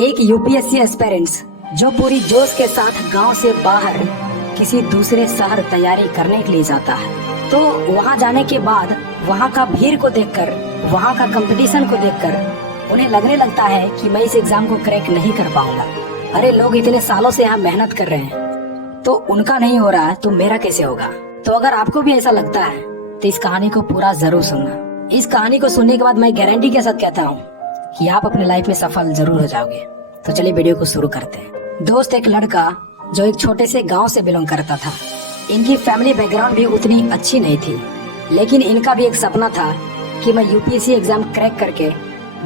एक UPSC aspirants जो पूरी जोश के साथ गांव से बाहर किसी दूसरे शहर तैयारी करने के लिए जाता है, तो वहां जाने के बाद वहां का भीड़ को देखकर, वहां का कंपटीशन को देखकर उन्हें लगने लगता है कि मैं इस एग्जाम को क्रैक नहीं कर पाऊंगा। अरे लोग इतने सालों से यहाँ मेहनत कर रहे हैं, तो उनका नहीं हो रहा है तो मेरा कैसे होगा। तो अगर आपको भी ऐसा लगता है तो इस कहानी को पूरा जरूर सुनना। इस कहानी को सुनने के बाद मैं गारंटी के साथ कहता हूँ कि आप अपने लाइफ में सफल जरूर हो जाओगे। तो चलिए वीडियो को शुरू करते हैं। दोस्त, एक लड़का जो एक छोटे से गांव से बिलोंग करता था। इनकी फैमिली बैकग्राउंड भी उतनी अच्छी नहीं थी, लेकिन इनका भी एक सपना था कि मैं यूपीएससी एग्जाम क्रैक करके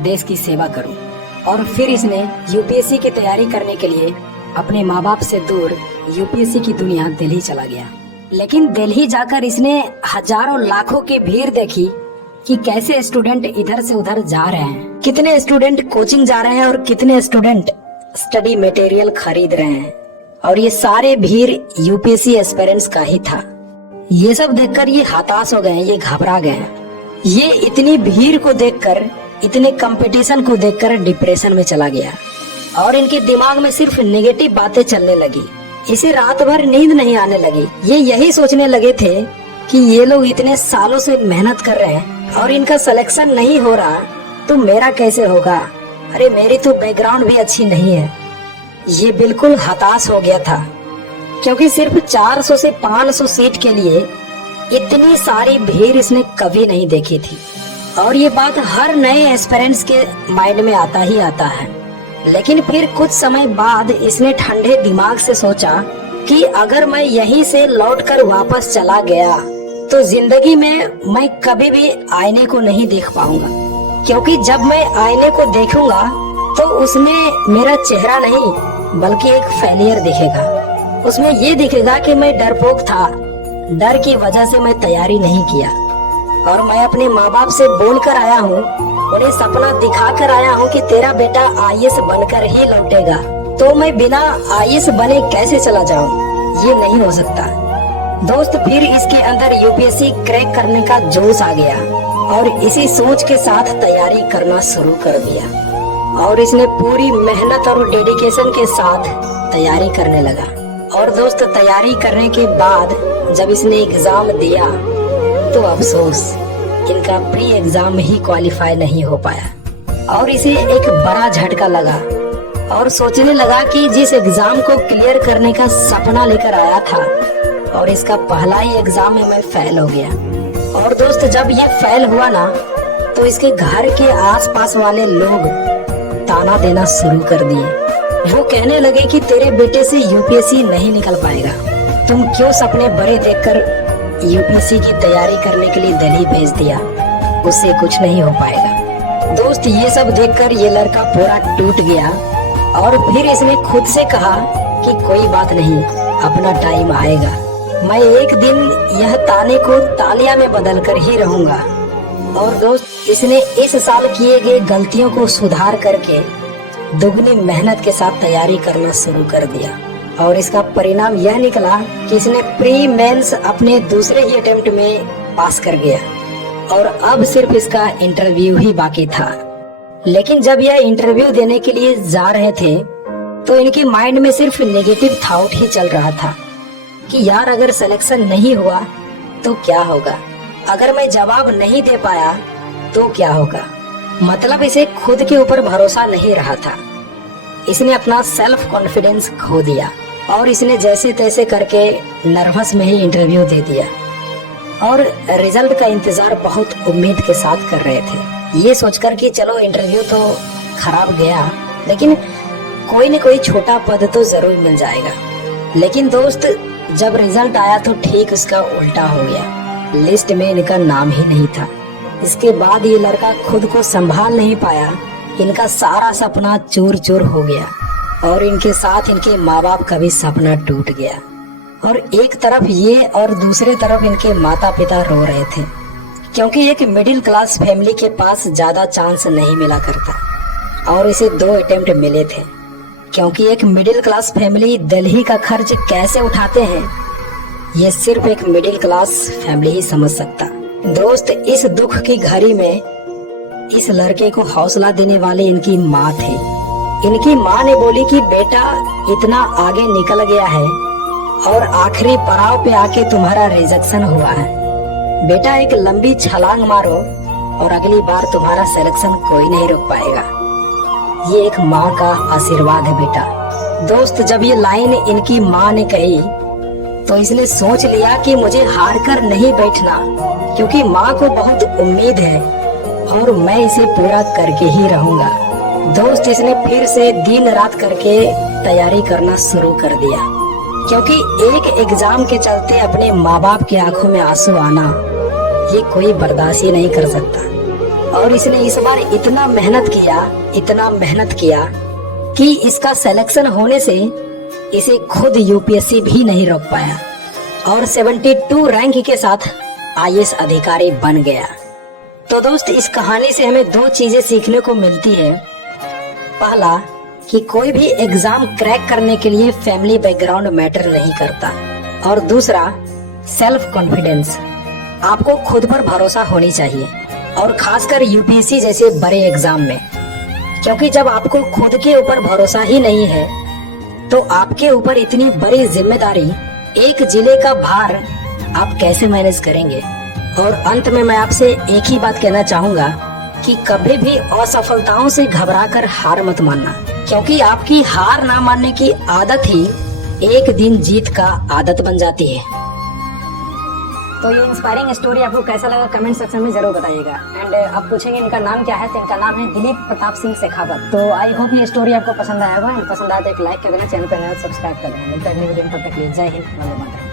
देश की सेवा करूं। और फिर इसने यूपीएससी की तैयारी करने के लिए अपने माँ बाप से दूर यूपीएससी की दुनिया दिल्ली चला गया। लेकिन दिल्ली जाकर इसने हजारों लाखों की भीड़ देखी कि कैसे स्टूडेंट इधर से उधर जा रहे हैं, कितने स्टूडेंट कोचिंग जा रहे हैं और कितने स्टूडेंट स्टडी मटेरियल खरीद रहे हैं। और ये सारे भीड़ यूपीएससी एस्पिरेंट्स का ही था। ये सब देखकर ये हताश हो गए, ये घबरा गए। ये इतनी भीड़ को देखकर, इतने कंपटीशन को देखकर डिप्रेशन में चला गया और इनके दिमाग में सिर्फ नेगेटिव बातें चलने लगी। इसे रात भर नींद नहीं आने लगी। ये यही सोचने लगे थे कि ये लोग इतने सालों से मेहनत कर रहे हैं और इनका सिलेक्शन नहीं हो रहा तो मेरा कैसे होगा। अरे मेरी तो बैकग्राउंड भी अच्छी नहीं है। ये बिल्कुल हताश हो गया था, क्योंकि सिर्फ 400 से 500 सीट के लिए इतनी सारी भीड़ इसने कभी नहीं देखी थी। और ये बात हर नए एस्पिरेंट्स के माइंड में आता ही आता है। लेकिन फिर कुछ समय बाद इसने ठंडे दिमाग से सोचा कि अगर मैं यहीं से लौटकर वापस चला गया तो जिंदगी में मैं कभी भी आईने को नहीं देख पाऊंगा, क्योंकि जब मैं आईने को देखूंगा तो उसमें मेरा चेहरा नहीं बल्कि एक फेलियर दिखेगा। उसमें ये दिखेगा कि मैं डरपोक था, डर की वजह से मैं तैयारी नहीं किया। और मैं अपने माँ बाप से बोलकर आया हूँ, उन्हें सपना दिखाकर आया हूँ कि तेरा बेटा आईएएस बनकर ही लौटेगा, तो मैं बिना आईएएस बने कैसे चला जाऊँ। ये नहीं हो सकता। दोस्त, फिर इसके अंदर यूपीएससी क्रैक करने का जोश आ गया और इसी सोच के साथ तैयारी करना शुरू कर दिया। और इसने पूरी मेहनत और डेडिकेशन के साथ तैयारी करने लगा। और दोस्त, तैयारी करने के बाद जब इसने एग्जाम दिया तो अफसोस, इनका प्री एग्जाम ही क्वालिफाई नहीं हो पाया। और इसे एक बड़ा झटका लगा और सोचने लगा कि जिस एग्जाम को क्लियर करने का सपना लेकर आया था और इसका पहला ही एग्जाम में मैं फेल हो गया। और दोस्त, जब ये फेल हुआ ना तो इसके घर के आसपास वाले लोग ताना देना शुरू कर दिए। वो कहने लगे कि तेरे बेटे से यूपीएससी नहीं निकल पाएगा, तुम क्यों सपने बड़े देखकर यूपीएससी की तैयारी करने के लिए दिल्ली भेज दिया, उससे कुछ नहीं हो पाएगा। दोस्त, ये सब देखकर ये लड़का पूरा टूट गया और फिर इसने खुद से कहा कि कोई बात नहीं, अपना टाइम आएगा, मैं एक दिन यह ताने को तालियां में बदल कर ही रहूंगा। और दोस्त, इसने इस साल किए गए गलतियों को सुधार करके दुगनी मेहनत के साथ तैयारी करना शुरू कर दिया। और इसका परिणाम यह निकला कि इसने प्री मेंस अपने दूसरे ही अटेम्प्ट में पास कर गया और अब सिर्फ इसका इंटरव्यू ही बाकी था। लेकिन जब यह इंटरव्यू देने के लिए जा रहे थे तो इनके माइंड में सिर्फ नेगेटिव थॉट ही चल रहा था कि यार अगर सिलेक्शन नहीं हुआ तो क्या होगा, अगर मैं जवाब नहीं दे पाया तो क्या होगा। मतलब इसे खुद के ऊपर भरोसा नहीं रहा था। इसने अपना सेल्फ कॉन्फिडेंस खो दिया और इसने जैसे तैसे करके नर्वस में ही इंटरव्यू दे दिया और रिजल्ट का इंतजार बहुत उम्मीद के साथ कर रहे थे, ये सोचकर कि चलो इंटरव्यू तो खराब गया लेकिन कोई न कोई छोटा पद तो जरूर मिल जाएगा। लेकिन दोस्त, जब रिजल्ट आया तो ठीक उसका उल्टा हो गया। लिस्ट में इनका नाम ही नहीं था। इसके बाद ये लड़का खुद को संभाल नहीं पाया। इनका सारा सपना चूर चूर हो गया और इनके साथ इनके माँ बाप का भी सपना टूट गया। और एक तरफ ये और दूसरे तरफ इनके माता पिता रो रहे थे, क्योंकि एक मिडिल क्लास फैमिली के पास ज्यादा चांस नहीं मिला करता और इसे 2 अटेम्प्ट मिले थे, क्योंकि एक मिडिल क्लास फैमिली दिल्ली का खर्च कैसे उठाते हैं ये सिर्फ एक मिडिल क्लास फैमिली ही समझ सकता। दोस्त, इस दुख की घड़ी में इस लड़के को हौसला देने वाले इनकी माँ थे। इनकी माँ ने बोली कि बेटा इतना आगे निकल गया है और आखिरी पड़ाव पे आके तुम्हारा रिजेक्शन हुआ है। बेटा एक लंबी छलांग मारो और अगली बार तुम्हारा सिलेक्शन कोई नहीं रोक पाएगा। ये एक माँ का आशीर्वाद है बेटा। दोस्त, जब ये लाइन इनकी माँ ने कही तो इसने सोच लिया कि मुझे हार कर नहीं बैठना, क्योंकि माँ को बहुत उम्मीद है और मैं इसे पूरा करके ही रहूंगा। दोस्त, इसने फिर से दिन रात करके तैयारी करना शुरू कर दिया, क्योंकि एक एग्जाम के चलते अपने माँ बाप के आंखों में आंसू आना ये कोई बर्दाश्त ही नहीं कर सकता। और इसने इस बार इतना मेहनत किया कि इसका सिलेक्शन होने से इसे खुद यूपीएससी भी नहीं रोक पाया और 72 रैंक के साथ आईएएस अधिकारी बन गया। तो दोस्त, इस कहानी से हमें दो चीजें सीखने को मिलती है। पहला, कि कोई भी एग्जाम क्रैक करने के लिए फैमिली बैकग्राउंड मैटर नहीं करता, और दूसरा सेल्फ कॉन्फिडेंस। आपको खुद पर भरोसा होनी चाहिए, और खासकर यूपीएससी जैसे बड़े एग्जाम में, क्योंकि जब आपको खुद के ऊपर भरोसा ही नहीं है तो आपके ऊपर इतनी बड़ी जिम्मेदारी, एक जिले का भार आप कैसे मैनेज करेंगे। और अंत में मैं आपसे एक ही बात कहना चाहूंगा कि कभी भी असफलताओं से घबराकर हार मत मानना, क्योंकि आपकी हार ना मानने की आदत ही एक दिन जीत का आदत बन जाती है। तो ये इंस्पायरिंग स्टोरी आपको कैसा लगा कमेंट सेक्शन में जरूर बताइएगा। एंड आप पूछेंगे इनका नाम क्या है, तो इनका नाम है दिलीप प्रताप सिंह शेखावत। तो आई होप ये स्टोरी आपको पसंद आया होगा। पसंद आया तो एक लाइक कर देना, चैनल पर नया सब्सक्राइब कर देना। मिलता है अगले वीडियो में, तब तक के लिए जय हिंद, वंदे मातरम।